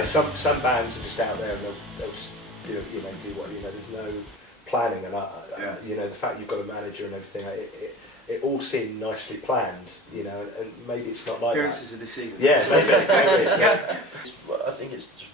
know, some bands are just out there and they'll just do what there's no planning, and you know, the fact you've got a manager and everything, it all seemed nicely planned, you know, and maybe it's not like appearances are deceiving. Yeah, maybe. Yeah. I think it's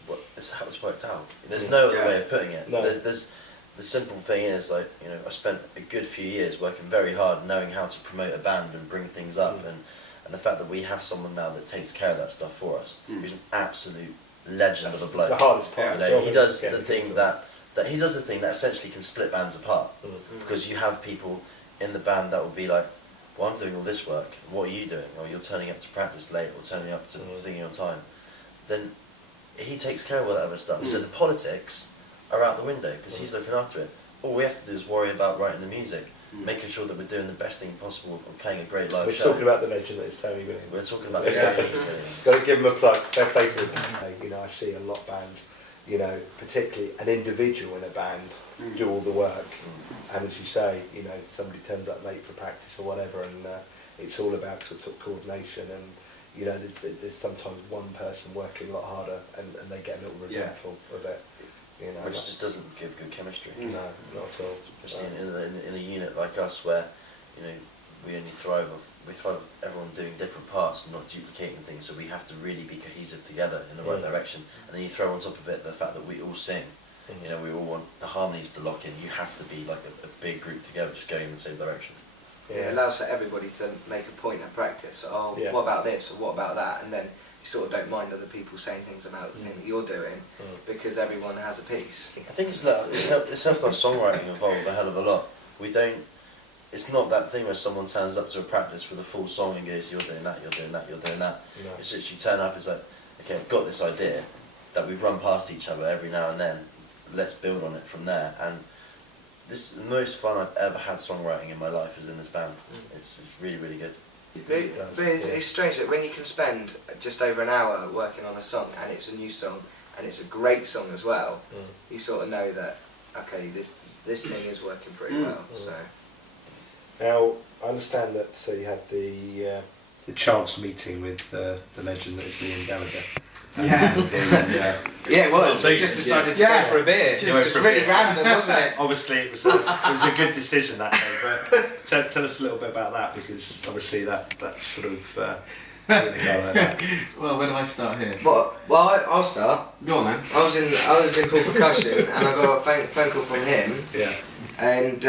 how it's worked out. There's no other way of putting it. No. There's the simple thing is, like, you know, I spent a good few years working very hard, knowing how to promote a band and bring things up, and the fact that we have someone now that takes care of that stuff for us, who's an absolute legend of a bloke. The hardest part. You know, he does the thing that he does the thing that essentially can split bands apart, because you have people in the band that will be like, well, I'm doing all this work, what are you doing? Or you're turning up to practice late, or turning up to thinking on time. Then he takes care of all that other stuff. So the politics are out the window, because he's looking after it. All we have to do is worry about writing the music, making sure that we're doing the best thing possible and playing a great live show. We're talking about the legend that is Tony Williams. We're talking about Tony Williams. Got to give him a plug. Fair play to him. You know, I see a lot of bands, you know, particularly an individual in a band do all the work, and as you say, you know, somebody turns up late for practice or whatever, and it's all about sort of coordination, and you know, there's sometimes one person working a lot harder, and they get a little resentful of it. You know, which just doesn't give good chemistry. No, not at all. Especially in a unit like us, where, you know, we thrive with everyone doing different parts and not duplicating things, so we have to really be cohesive together in the right direction. And then you throw on top of it the fact that we all sing. You know, we all want the harmonies to lock in. You have to be like a big group together, just going in the same direction. Yeah, it allows for everybody to make a point at practice. Oh, what about this, or what about that? And then you sort of don't mind other people saying things about the thing that you're doing, because everyone has a piece. I think it's helped our songwriting evolve a hell of a lot. It's not that thing where someone turns up to a practice with a full song and goes, you're doing that, you're doing that, you're doing that. No. It's literally turn up, it's like, okay, I've got this idea that we've run past each other every now and then, let's build on it from there. And this is the most fun I've ever had songwriting in my life is in this band. It's really, really good. But it's strange that when you can spend just over an hour working on a song, and it's a new song, and it's a great song as well, you sort of know that, okay, this thing is working pretty well. So now I understand that you had the chance meeting with the legend that is Liam Gallagher. Yeah, it was. We just decided to go for a beer. It's just really random, wasn't it? Obviously, it was a good decision that day. But tell us a little bit about that, because obviously that's sort of. Well, where do I start here? Well, I'll start. Go on then. I was in Paul Percussion, and I got a phone call from him. Yeah. And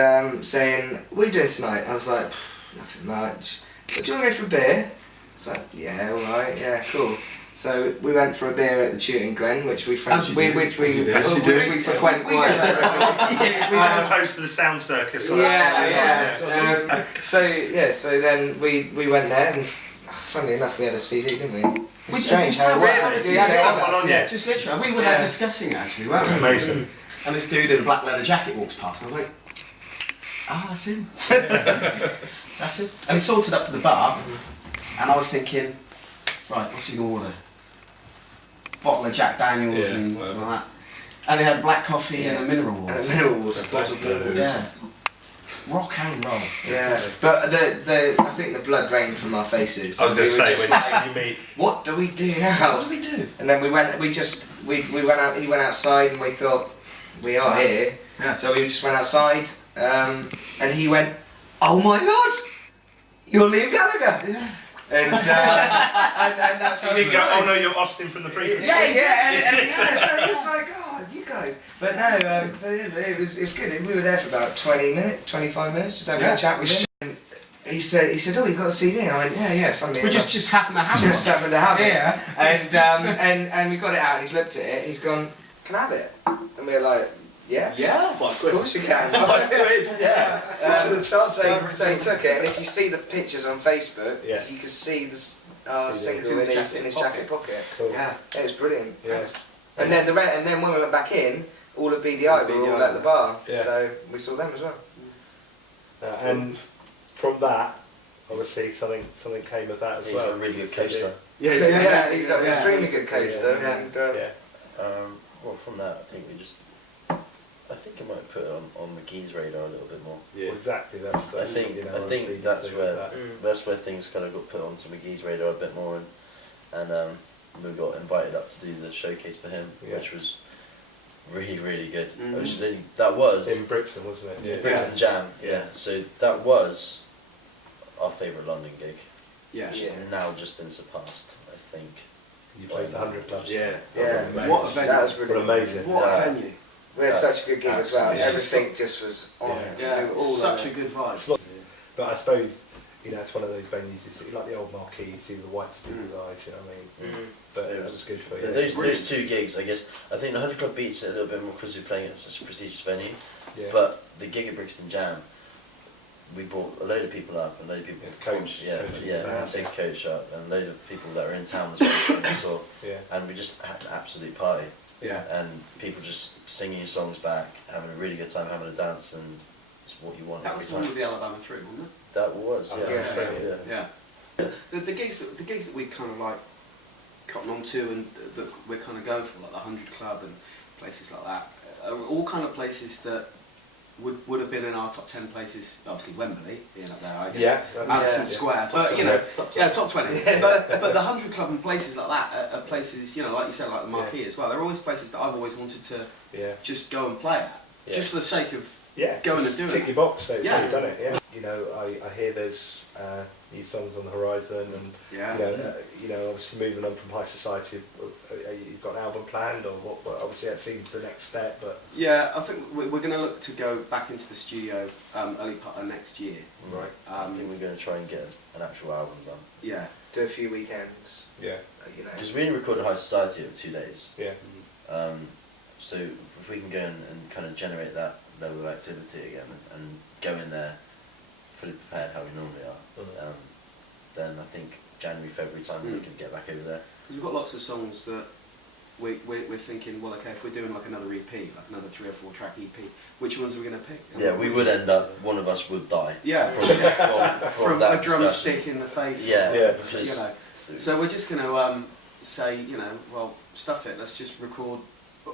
saying, "What are you doing tonight?" I was like, "Nothing much. But do you want to go for a beer?" It's like, "Yeah, all right, yeah, cool." So we went for a beer at the Tooting Glen, which we frequent quite regularly. As opposed to the Sound Circus. So then we went there, and funnily enough, we had a CD, didn't we? It's strange how it works. Just literally, we were there discussing it actually, weren't we? It's amazing. And this dude in a black leather jacket walks past, and I'm like, that's him. That's him. And he sorted up to the bar, and I was thinking, right, what's he going to order? Bottle of Jack Daniels and something like that. And they had black coffee and a mineral water. And a mineral water. Yeah. Rock and roll. Yeah. But I think the blood drained from our faces. I was going to say, when you meet, what do we do now? What do we do? And then we went out, he went outside, and we thought, we are here. Yeah. So we just went outside, and he went, "Oh my God, you're Liam Gallagher." Yeah. And that's how you didn't go, "Oh no, you're Austin from the Frequency." So it was like, "Oh, you guys." But no, it was good. We were there for about 25 minutes, just having a chat with him. And he said, "Oh, you got a CD?" And I went, "Yeah, funny." We just happened to have it. Just happened to have it. Yeah. And we got it out, and he's looked at it, and he's gone, "Can I have it?" And we were like, "Yeah." Yeah. Well, of course you can. Yeah. So he took it, and if you see the pictures on Facebook, you can see this signature in his jacket pocket. Cool. Yeah, it was brilliant. Yeah. And then when we went back in, all of BDI were all at the bar, so we saw them as well. And from that, obviously something came of that as well. He's got a really good coaster. He's got an extremely good coaster. Well, from that, I think I might put it on McGee's radar a little bit more. Yeah, well, exactly. I think that's where things kind of got put onto McGee's radar a bit more, and we got invited up to do the showcase for him, Yeah. which was really, really good. Mhm. Which is that was In Brixton, wasn't it? in Brixton Jam, yeah. So that was our favourite London gig. Yeah. Which Yeah. has now just been surpassed, I think. You played the 100 Club. Yeah. Yeah. Amazing. What a venue. That was really What amazing. What Yeah. a venue. We had such a good gig as well. Absolutely. Everything just was on it. Yeah, We were all such on a it. good vibe. It's not- But I suppose, you know, it's one of those venues, it's like the old Marquee, you see the white people guys, you know what I mean? Mm. But It that was- was good for Yeah, you. those two gigs, I guess, I think the 100 Club beats it a little bit more because we're playing at such a prestigious venue. Yeah. But the gig at Brixton Jam, we brought a load of people up, a load of people, Yeah, coach- yeah, coaches yeah, and and take a coach up, and a load of people that were in town as well. we saw, Yeah. and we just had an absolute party, Yeah. and people just singing your songs back, having a really good time, having a dance, and it's what you want That every was the one with time. the Alabama 3, wasn't it? That was, Oh, yeah, yeah, yeah. Yeah. The gigs that we kind of like cotton on to and that we're kind of going for, like the 100 Club and places like that, are all kind of places that would have been in our top 10 places. Obviously Wembley being up there, I guess. Yeah, that's- Madison yeah. Square, Top but 20. you know, Top yeah, top 20. But the 100 Club and places like that are places, you know, like you said, like the Marquee as well. They're always places that I've always wanted to Yeah. just go and play at, Yeah. just for the sake of Yeah, going just and doing tick it. your box, so Yeah. you've done it, yeah. You know, I hear there's new songs on the horizon and, Yeah. you know, obviously moving on from high society, you've got an album planned or what, well, obviously that seems the next step, but... Yeah, I think we're going to look to go back into the studio early part of next year. Right. I think we're going to try and get an actual album done. Yeah. Do a few weekends. Yeah, You know. Because we only recorded High Society over 2 days. yeah. So if we can go and kind of generate that level of activity again and go in there fully prepared how we normally are, then I think January, February time we can get back over there. We've got lots of songs that we're thinking, well, okay, if we're doing like another EP, like another 3 or 4 track EP, which ones are we going to pick? Yeah, we would end up, one of us would die. Yeah. From a that drumstick discussion. in the face. Yeah, Yeah. because You know. So we're just going to say, you know, well, stuff it. Let's just record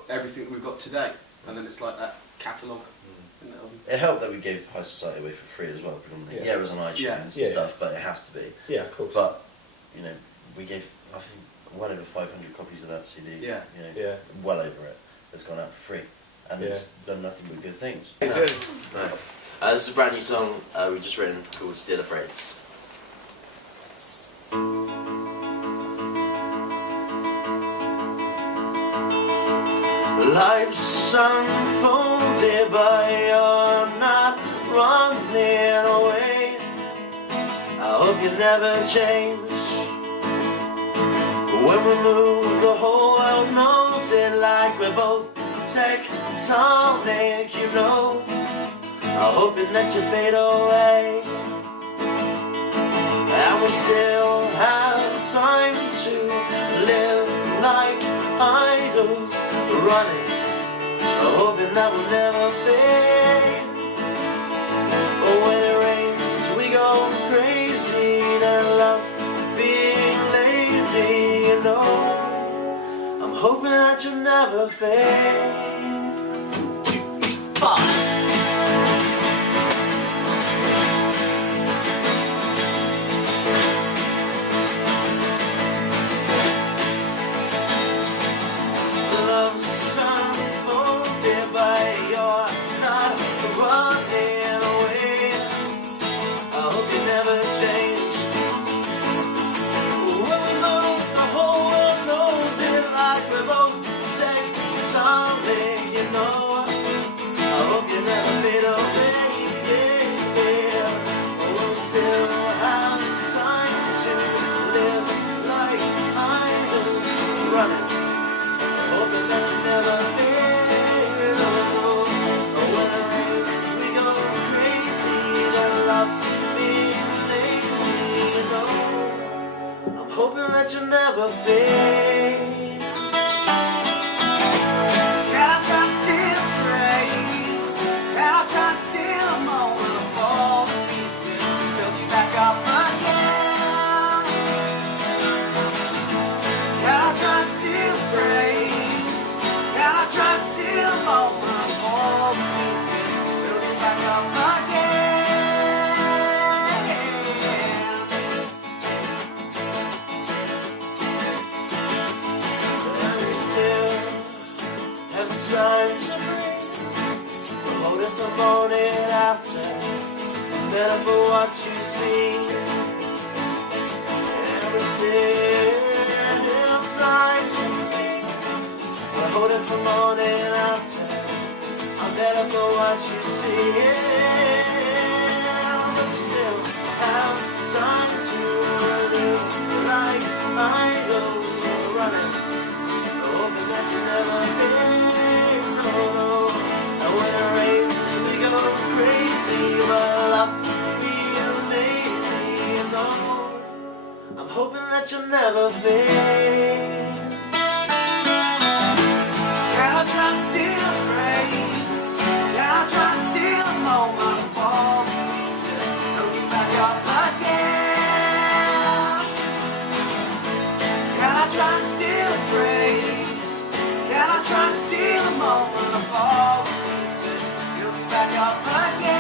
everything we've got today, and then it's like that catalogue. it helped that we gave High Society away for free as well. Predominantly. Yeah, it was on iTunes Yeah. and Yeah. stuff, but it has to be. Yeah, of course. But you know, we gave I think well over 500 copies of that CD. Yeah. You know, Yeah. well over it. It's gone out for free, and Yeah. it's done nothing but good things. Is it? No. This is a brand new song we've just written called Steal a Phrase. Life's unfolded, but you're not running away. I hope you never change. When we move, the whole world knows it, like we're both tectonic, you know. I hope you let you fade away, and we still have time to live like idols, running, hoping that we'll never fade. But when it rains, we go crazy, then love being lazy, you know. I'm hoping that you'll never fade. 1, 2, 3, 4. Love's unfolded, but you're not running away. I hope you never change. When we move, the whole world knows it, like we're both taking something, you know. I hope you never fade away, yeah. We'll still have time to live like idols, running. Hoping that you never feel. When it rains, we go crazy. That love being lazy, you know. I'm hoping that you never fade. Can I try to steal a phrase? Can I try to steal a moment of all the pieces to build you back up again? Can I try to steal a phrase? Can I try to steal a moment of all the pieces, build it back up again? if the morning after, better for what you see. And we're still trying to be. But hold it for morning after, I'm better for what you see. But we still have time to live like I go running, hoping that you never miss. No, no. And when it rains, we go crazy, but love feel lazy. No, I'm hoping that you'll never fade. Yeah, I try to steal a phrase. Yeah, I try to steal a moment of all pieces. Looking back up again. Yeah, I try to steal a phrase. Yeah, I try to steal a moment of all pieces. Looking back up again.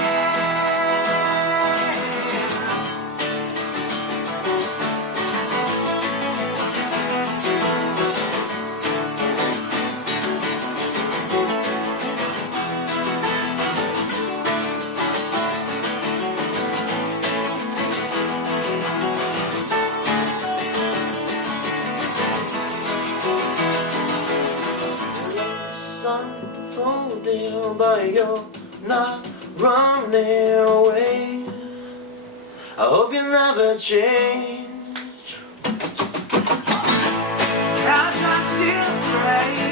Unfolding, but you're not running away. I hope you never change. I try to steal the rain.